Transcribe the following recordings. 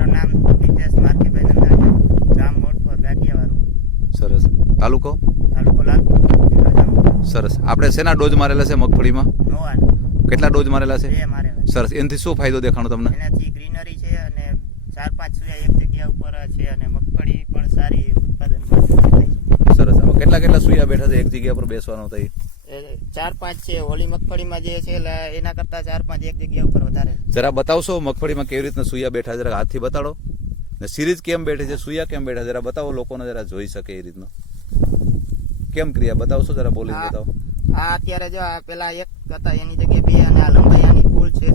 મારું નામ નિતેશ માર્કેભાઈ નંદાણી, ગામ મોટપોર ગાગિયાવાળું. સરસ. તાલુકો લાલપુર, જિલ્લો જામનગર. સરસ. આપણે શેના ડોઝ મારેલા છે મગફળીમાં? નોવાન કેટલા ડોઝ મારેલા છે? 2 મારેલા. સરસ. એનાથી શું ફાયદો દેખાણો તમને? એનાથી ગ્રીનરી છે અને 4-5 સુયા એક જગ્યા ઉપર છે અને મગફળી પણ સારી ઉત્પાદન થાય છે. સરસ. હવે કેટલા સુયા બેઠા છે એક જગ્યા પર બેસવાનો થઈ? 4-5 છે. ઓલી મગફળીમાં જે છે એના કરતા 4-5 એક જગ્યા ઉપર વધારે. જરા બતાવશો મગફળીમાં કેવી રીતના સુયા બેઠા? જરા હાથથી બતાડો ને. સિરીઝ કેમ બેઠી છે, સુયા કેમ બેઠા? જરા બતાવો, લોકોને જરા જોઈ શકે એ રીતનું. કેમ ક્રિયા બતાવશો? જરા બોલીને બતાવો. આ અત્યારે જો આ પેલા એક હતા એની જગ્યાએ 2 અને આ લંબાઈ આની ફૂલ છે.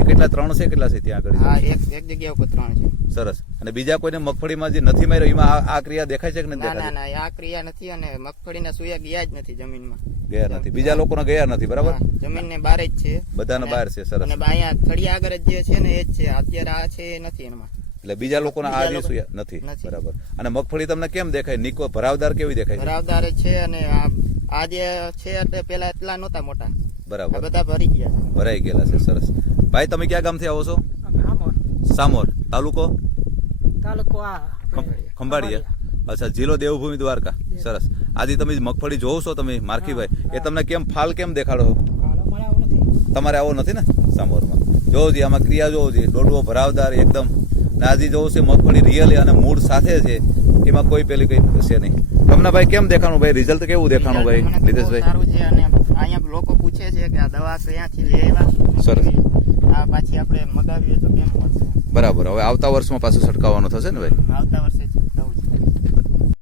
એ કેટલા 3 છે? કેટલા છે ત્યાં આગળ? હા, એક જગ્યા ઉપર 3 છે. સરસ. અને બીજા કોઈને મગફળીમાં જે નથી માર્યો એમાં આ ક્રિયા દેખાય છે કે નથી ના દેખાતી? ના ના, આ ક્રિયા નથી અને મગફળીના સુયા ગયા જ નથી જમીનમાં. ગયા નથી. બીજા લોકોના ગયા નથી. બરાબર. જમીનને બહાર જ છે. બધાના બહાર છે. સરસ. અને અહીંયા થળિયા આગળ જ જે છે ને એ જ છે. અત્યારે આ છે એ નથી એમાં. એટલે બીજા લોકોના આ જે સુયા નથી. બરાબર. અને મગફળી તમને કેમ દેખાય? નીકો ભરાવદાર કેવી દેખાય છે? ભરાવદાર છે અને આ જે છે એટલે પેલા એટલા નહોતા મોટા. બરાબર. બધા ભરી ગયા છે. ભરાઈ ગયેલા છે. સરસ. ભાઈ તમે ક્યાં ગામથી આવો છો? સામોર. તાલુકો ખંભાળિયા. અચ્છા. જિલ્લો દેવભૂમિ દ્વારકા. સરસ. આજે તમે મગફળી જોવો છો તમે માર્કીભાઈ, એ તમને કેમ ફાલ કેમ દેખાડો? તમારે આવો નથી ને સામોરમાં? જોવો જોઈએ આમાં ક્રિયા જોવો જોઈએ. ડોડવો ભરાવદાર એકદમ. નાજી જોવું છે મગફળી રિયલી અને મૂળ સાથે છે, એમાં કોઈ પેલી કઈ છે નહીં. તમને ભાઈ કેમ દેખાણું? ભાઈ રિઝલ્ટ કેવું દેખાણું ભાઈ લીધેશભાઈ? સારું છે અને અહીંયા લોકો પૂછે છે કે આ દવા ક્યાંથી લઈ આવ્યા. સરસ. આ પાછી આપણે મગાવીએ તો કેમ મળશે? બરાબર. હવે આવતા વર્ષમાં પાછું છટકાવવાનું થશે ને ભાઈ? આવતા વર્ષે